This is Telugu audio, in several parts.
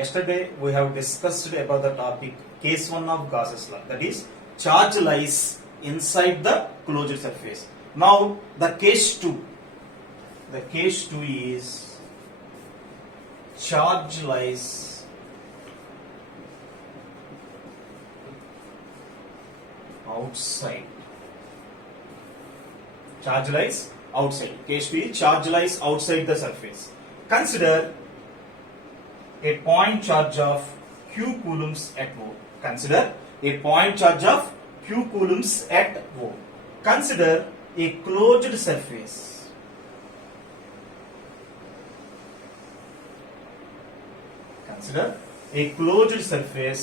Yesterday we have discussed about the topic case 1 of Gauss's law, that is charge lies inside the closed surface. Now the case 2 is charge lies outside. Charge lies outside. Case 2 is charge lies outside the surface. Consider a point charge of q coulombs at O. Consider a point charge of q coulombs at O. Consider a closed surface. Consider a closed surface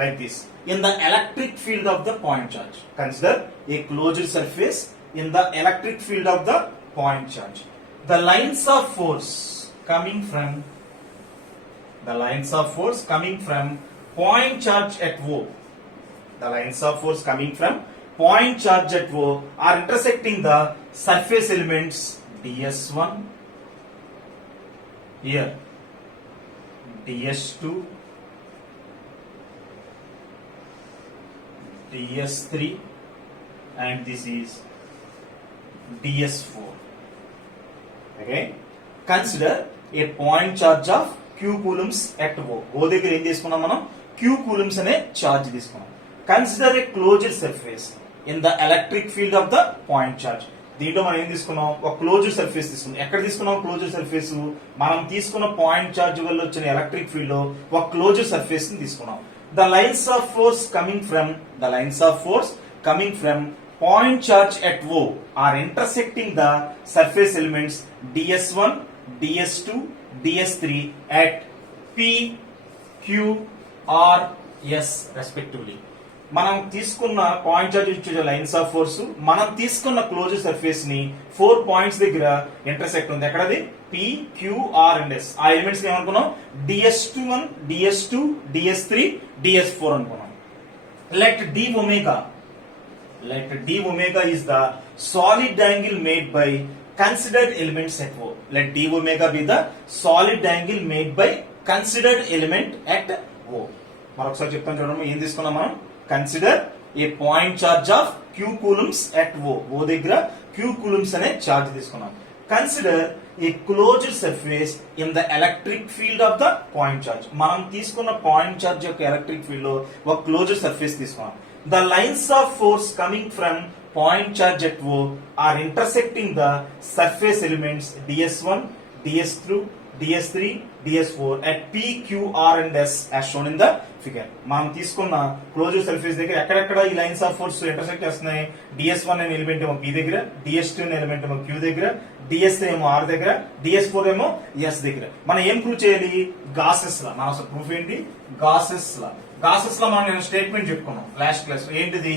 like this in the electric field of the point charge. Consider a closed surface in the electric field of the point charge. The lines of force coming from point charge at O. The lines of force coming from point charge at O are intersecting the surface elements ds1 here, ds2, ds3, and this is ds4. Okay, consider a point charge of q coulombs at O. O దగ్గర ఏం తీసుకున్నాం మనం? q coulombs అనే చార్జ్ తీసుకున్నాం. Consider A closed surface in the electric field of the point charge. దీంట్లో మనం ఏం తీసుకున్నాం? ఒక క్లోజ్డ్ సర్ఫేస్ తీసుకున్నాం. ఎక్కడ తీసుకున్నాం క్లోజ్డ్ సర్ఫేస్? మనం తీసుకున్న పాయింట్ చార్జ్ వల్ల వచ్చిన ఎలక్ట్రిక్ ఫీల్డ్ లో ఒక క్లోజ్డ్ సర్ఫేస్ ని తీసుకున్నాం. The lines of force coming from point charge at O are intersecting the surface elements ds1, ds2, ds3 at P, Q, R, S respectively. మనం తీసుకున్న పాయింట్ చార్జ్ ఇచ్చే లైన్స్ ఆఫ్ ఫోర్స్ మనం తీసుకున్న క్లోజ్ సర్ఫేస్ ని 4 పాయింట్స్ దగ్గర ఇంటర్సెక్ట్ ఉంది. ఎక్కడది? P, Q, R and S. ఆ ఎలిమెంట్స్ ఏమనుకున్నాం? ds21, ds2, ds3, ds4 అనుకున్నాం. Let d omega is the solid angle made by considered elements at O. Let d omega be the solid angle made by considered element at O. మరొకసారి చెప్తాను చూడండి, ఏం తీసుకున్నాం మనం? Consider A point charge of q coulombs at O. O దగ్గర q coulombs అనే చార్జ్ తీసుకున్నాం. Consider A closed surface in the electric field of the point charge. మనం తీసుకున్న పాయింట్ చార్జ్ యొక్క ఎలక్ట్రిక్ ఫీల్డ్ లో ఒక క్లోజ్డ్ సర్ఫేస్ తీసుకున్నాం. The lines of force coming from point charge at O are intersecting the surface elements ds1, ds2, ds3, ds4 at P, Q, R and S as shown in the figure. మనం తీసుకున్న క్లోజ్డ్ సర్ఫేస్ దగ్గర ఎక్కడెక్కడ ఈ లైన్స్ ఆఫ్ ఫోర్స్ ఇంటర్సెక్ట్ చేస్తున్నాయి? ds1 అనే ఎలిమెంట్ ఏమో P దగ్గర, ds2 అనే ఎలిమెంట్ ఏమో Q దగ్గర, ds3 ఏమో R దగ్గర, ds4 ఏమో S దగ్గర. మనం ఏం ప్రూవ్ చేయాలి? గాసెస్ లా. మన అసలు ప్రూఫ్ ఏంటి? గాసెస్ లా. గాసెస్ లో మనం స్టేట్మెంట్ చెప్పుకున్నాం లాస్ట్ క్లాస్. ఏంటిది?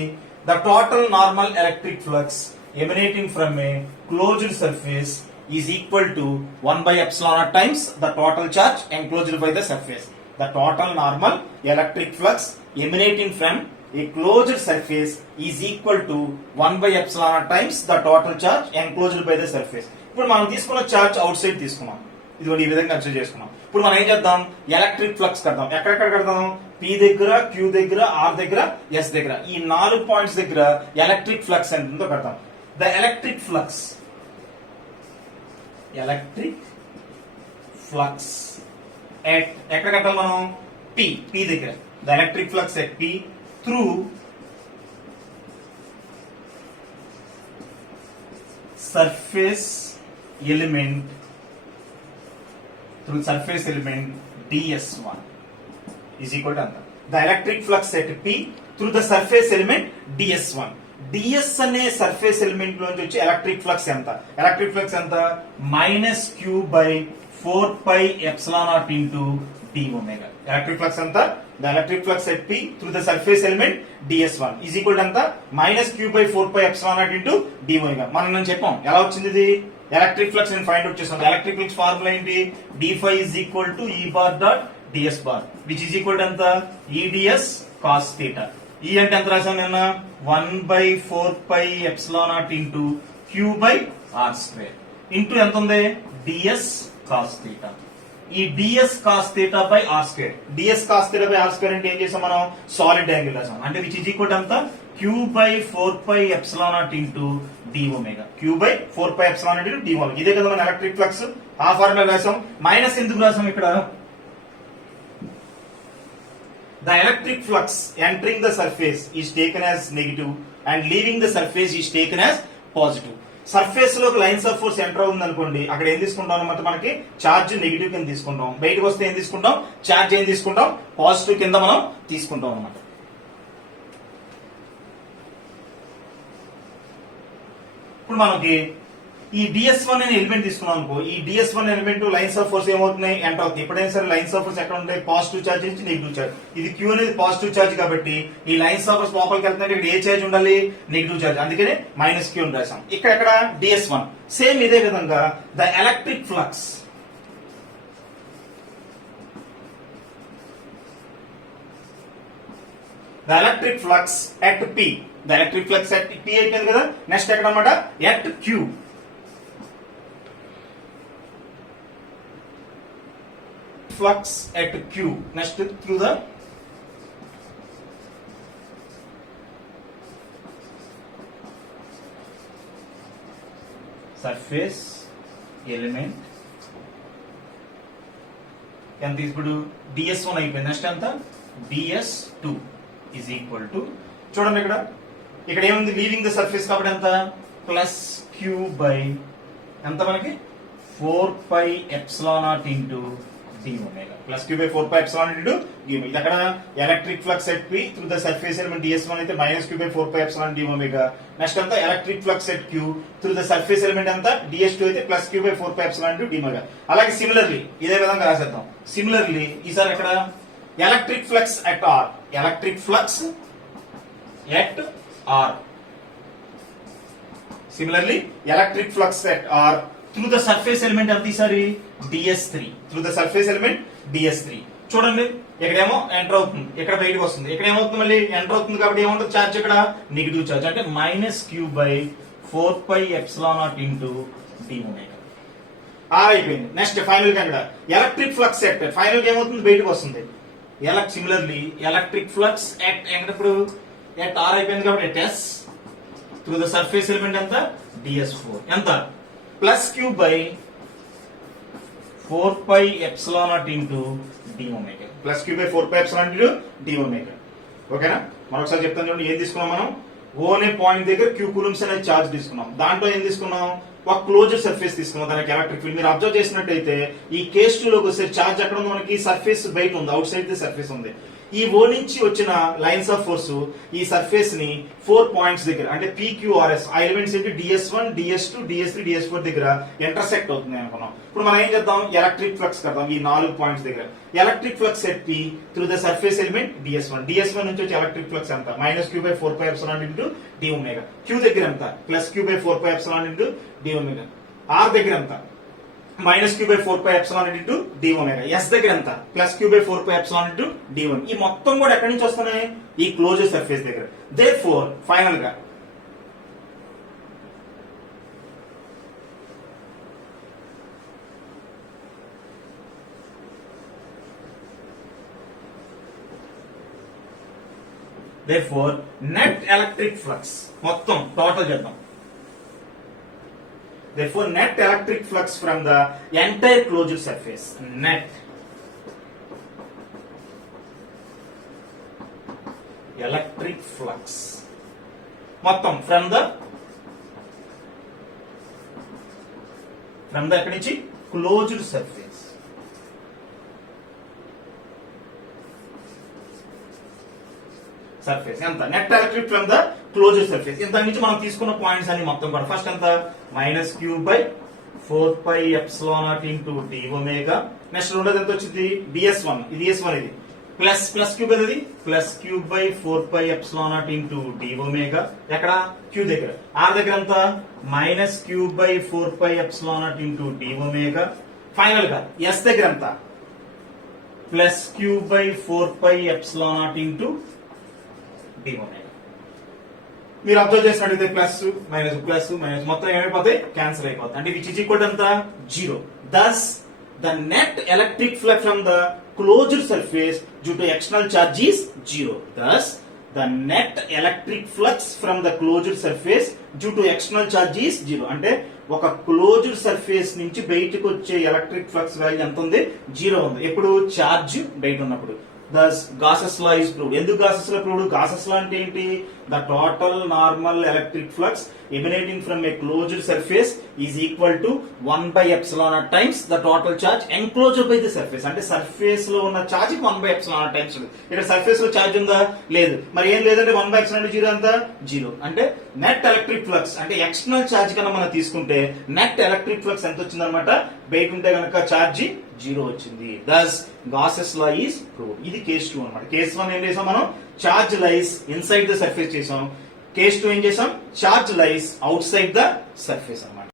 The total normal electric flux emanating from A closed surface is equal to 1 by epsilon naught times the total charge enclosed by the surface. The total normal electric flux emanating from a closed surface is equal to 1 by epsilon naught times the total charge enclosed by the surface. ఇప్పుడు మనం తీసుకున్న చార్జ్ అవుట్ సైడ్ తీసుకున్నాం. ఇది ఈ విధంగా కన్సిడర్ చేసుకున్నాం. ఇప్పుడు మనం ఏం చేద్దాం? ఎలక్ట్రిక్ ఫ్లక్స్ కడదాం. ఎక్కడెక్కడ కడదాం? P దగ్గర, Q దగ్గర, R దగ్గర, S దగ్గర. ఈ 4 పాయింట్స్ దగ్గర ఎలక్ట్రిక్ ఫ్లక్స్ ఎంత ఉందో కడతాం. ద ఎలక్ట్రిక్ ఫ్లక్స్ ఎక్కడ కట్టాలి మనం? P దగ్గర. The electric flux at P through surface element ds1 is equal to the electric flux at P through the surface element ds1. ds అనే సర్ఫేస్ ఎలిమెంట్ లోంచి వచ్చే ఎలక్ట్రిక్ ఫ్లక్స్ ఎంత? ఎలక్ట్రిక్ ఫ్లక్స్ ఎంత? -q by 4 pi epsilon naught into d omega. Electric flux ఎంత? the electric flux at P through the surface element ds1 is equal to ఎంత? -q by 4 pi epsilon naught into d omega. మనం చెప్పాం ఎలా వచ్చింది ఇది? ఎలక్ట్రిక్ ఫ్లక్స్ నేను ఫైండ్ అవుట్ చేస్తాను. ఎలక్ట్రిక్ ఫ్లక్స్ ఫార్ములా ఏంటి? d5 is equal to e bar dot ds bar which is equal to ఎంత? eds cos theta. E అంటే ఎంత రాశాను నేను? 1 by 4 pi epsilon naught into q by r square into ఎంత ఉంది? ds cos theta. ఈ DS cos theta by R square. DS cos theta by R square అంటే ఏం చేసాం మనం? సాలిడ్ యాంగిల్ రాసాం. అంటే విచ్ ఈజ్ ఈక్వల్ అంతా Q by 4πε0 into D omega. Q by 4πε0 into D omega. ఇదే కదా మన ఎలక్ట్రిక్ ఫ్లక్స్. ఆ ఫార్ములా రాసాం. మైనస్ ఎందుకు రాసాం ఇక్కడ? The electric flux entering the surface is taken as negative and leaving the surface is taken as positive. Surface లోకి లైన్స్ ఆఫ్ ఫోర్స్ ఎంటర్ అవుతుంది అనుకోండి, అక్కడ ఏం తీసుకుంటాం అనమాట? మనకి చార్జ్ నెగిటివ్ కింద తీసుకుంటాం. బయటకు వస్తే ఏం తీసుకుంటాం? చార్జ్ ఏం తీసుకుంటాం? పాజిటివ్ కింద మనం తీసుకుంటాం అనమాట. ఇప్పుడు మనకి ఈ DS1 అనే ఎలిమెంట్ తీసుకున్నాం అనుకో, ఈ DS1 element lines of force ఏమవుతున్నాయి? ఎంటర్ అవుతుంది. ఎప్పుడైనా సరే లైన్స్ ఆఫ్ ఫోర్స్ ఎక్కడ ఉంటాయి? పాజిటివ్ చార్జ్ నుంచి నెగిటివ్ చార్జ్. ఇది Q అనేది పాజిటివ్ చార్జ్ కాబట్టి ఈ లైన్స్ ఆఫ్ ఫోర్స్ లోపలికి వెళ్తున్నాయి. ఇక్కడ ఏ చార్జ్ ఉండాలి? Negative charge. అందుకనే -Q అని రాసాం. ఇక్కడ DS1 సేమ్ ఇదే విధంగా the electric flux at P. The electric flux at P అయిపోయింది కదా. నెక్స్ట్ ఎక్కడ అన్నమాట? at Q. Flux at Q. Next through the surface element. ఎంత ఇప్పుడు DS1 అయిపోయింది. నెక్స్ట్ ఎంత? DS2 is equal to, చూడండి ఇక్కడ ఏముంది? లీవింగ్ ద సర్ఫేస్ కాబట్టి ఎంత? ప్లస్ క్యూ బై ఎంత మనకి? 4πε0 into D omega. Plus Q by 4πε0 into D omega. ఇది అక్కడ electric flux at P through the surface element DS1 అయితే -Q by 4πε0 D omega. Next అంతా electric flux at Q through the surface element అంతా DS2 అయితే plus Q by 4πε0 into D omega. అలాగే సిమిలర్లీ ఇదే విధంగా రాసేద్దాం. సిమిలర్లీ ఈసారి అక్కడ electric flux at R. Electric flux at R. Similarly, electric flux at R through the surface element of the DS3. Through the surface element DS3. చూడండి ఇక్కడేమో ఎంటర్ అవుతుంది, ఇక్కడ బయటకు వస్తుంది. ఇక్కడ ఏమవుతుంది? మళ్ళీ ఎంటర్ అవుతుంది కాబట్టి ఏమవుతుంది? చార్జ్ ఇక్కడ నెగిటివ్ చార్జ్. అంటే -Q by 4πε0 into D omega. R అయిపోయింది. నెక్స్ట్ ఫైనల్ గా ఇక్కడ ఎలక్ట్రిక్ ఫ్లక్స్ ఎట్ ఫైనల్ గా ఏమవుతుంది? బయటకు వస్తుంది. సిమిలర్లీ ఎలక్ట్రిక్ ఫ్లక్స్ ఎట్ ఎప్పుడు at R అయిపోయింది కాబట్టి at S through the surface element ఎంత? DS4 ఎంత? Plus Q by 4πε0 into D omega. Plus Q by 4πε0 into D omega. ఓకేనా? మరొకసారి చెప్తాను చూడండి. ఏం తీసుకున్నాం మనం? O అనే పాయింట్ దగ్గర Q కూలమ్స్ అనే చార్జ్ తీసుకున్నాం. దాంట్లో ఏం తీసుకున్నాం? ఒక క్లోజ్డ్ సర్ఫేస్ తీసుకున్నాం. దానికి ఎలక్ట్రిక్ ఫీల్డ్ మీరు అబ్జర్వ్ చేసినట్టయితే ఈ కేస్ 2 లోకి వస్తే చార్జ్ ఎక్కడ ఉంది? మనకి సర్ఫేస్ బయట ఉంది, అవుట్ సైడ్ ది సర్ఫేస్ ఉంది. ఈ O నుంచి వచ్చిన లైన్స్ ఆఫ్ ఫోర్స్ ఈ సర్ఫేస్ ని 4 పాయింట్స్ దగ్గర అంటే PQRS ఆ ఎలిమెంట్స్ ఏంటి? DS1, DS2, DS3, DS4 దగ్గర ఇంటర్సెక్ట్ అవుతుంది అనుకున్నాం. ఇప్పుడు మనం ఏం చేద్దాం? ఎలక్ట్రిక్ ఫ్లక్స్ కడదాం ఈ 4 పాయింట్స్ దగ్గర. Electric flux at P through the surface element DS1. DS1 నుంచి వచ్చే ఎలక్ట్రిక్ ఫ్లక్స్ ఎంత? -Q by 4πε0 into D omega. Q దగ్గర ఎంత? Plus Q by 4πε0 into D omega. R దగ్గర ఎంత? -Q by 4πε0 into D omega. S దగ్గర ఎంత? Plus Q by 4πε0 into d1. ఈ మొత్తం కూడా ఎక్కడి నుంచి వస్తున్నాయి? ఈ క్లోజ్డ్ సర్ఫేస్ దగ్గర. దేర్ఫోర్ ఫైనల్ గా నెట్ ఎలక్ట్రిక్ ఫ్లక్స్ మొత్తం టోటల్ చేద్దాం. Therefore, net electric flux from the entire closed surface. Net electric flux. మొత్తం from the ఎక్కడి నుంచి? closed surface. సర్ఫేస్ ఎంత? Net electric from the closed surface. ఇంత నుంచి మనం తీసుకున్న పాయింట్స్ అన్ని మొత్తం కూడా ఫస్ట్ ఎంత? -Q by 4πε0 into D omega. Next రెండోది ఎంత వచ్చింది? DS1. ఇది DS1 ఇది ప్లస్ Q కదా, ఇది plus Q by 4πε0 into D omega. ఎక్కడ? Q దగ్గర. R దగ్గర ఎంత? -Q by 4πε0 into D omega. Final గా S దగ్గర ఎంత? Plus Q by 4πε0 into D omega. మీరు అబ్జర్వ్ చేసినట్టయితే ప్లస్ మైనస్ మొత్తం ఏమైపోతాయి? క్యాన్సిల్ అయిపోతాయి. అంటే విచ్ ఈజ్ ఈక్వల్ ఎంత? 0. దస్ the net electric flux from the closed surface due to external charge is 0. Thus, the net electric flux from the closed surface due to external charge is 0. అంటే ఒక క్లోజ్డ్ సర్ఫేస్ నుంచి బయటకు వచ్చే ఎలక్ట్రిక్ ఫ్లక్స్ వాల్యూ ఎంత ఉంది? 0 ఉంది. ఎప్పుడు? చార్జ్ బయట ఉన్నప్పుడు. Thus, Gauss's law is proved. ఎందుకు Gauss's law proved? Gauss's law అంటే ఏంటి? The total normal electric flux emanating from a closed surface is equal to 1 by epsilon naught times the total charge enclosed by the surface. అంటే సర్ఫేస్ లో ఉన్న charge 1 by epsilon naught times ఉంది. ఇక్కడ సర్ఫేస్ లో చార్జ్ ఉందా? లేదు. మరి ఏం లేదంటే 1 by epsilon naught 0 అంతా 0. అంటే నెట్ ఎలక్ట్రిక్ ఫ్లక్స్ అంటే ఎక్స్టర్నల్ చార్జ్ కన్నా మనం తీసుకుంటే నెట్ ఎలక్ట్రిక్ ఫ్లక్స్ ఎంత వచ్చిందనమాట? బయట ఉంటే కనుక చార్జ్ 0 వచ్చింది. Thus, Gauss's law is proved. ఇది కేస్ 2 అన్నమాట. కేస్ 1 ఏం చేసాం మనం? Charge lies inside the surface చేసాం. కేస్ 2 ఏం చేసాం? Charge lies out side the surface అన్నమాట.